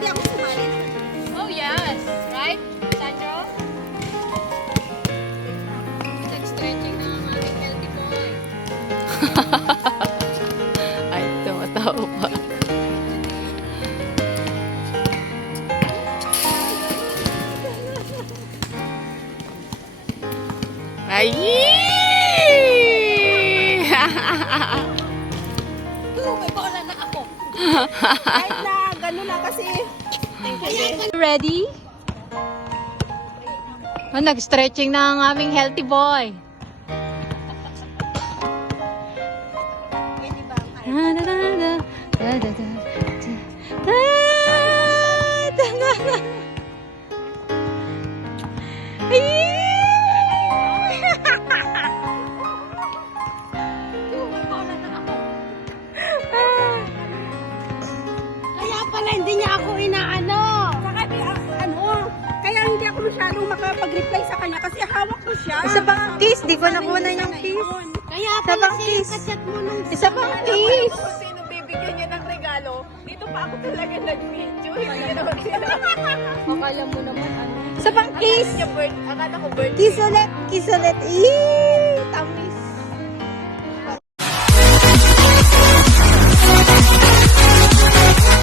pwede ako sumali. Oh yes, right, Sancho? Stretching na ang aming healthy boy. Ay, tumatawa pa. Ay! May bola na ako. Kahit na, gano'n na kasi. Ready? Oh, nag-stretching na ang aming healthy boy. Pwede ba? May bola na ako. Kaya pala hindi niya ako inaano. Saka kaya hindi ako masyadong makapag-reply sa kanya kasi hawak ko siya. Isa pang kiss, di ko nakuha yung kiss. Kaya Isa pala pang siya kiss. kachat mo nung Isa pang kiss. Kung sino bibigyan niya ng regalo, dito pa ako talaga nag-video. Hindi naman sila. Akala mo naman ano. Isa pang kiss. Akala ko birthday. Kiss ulit, kiss ulit. Eee!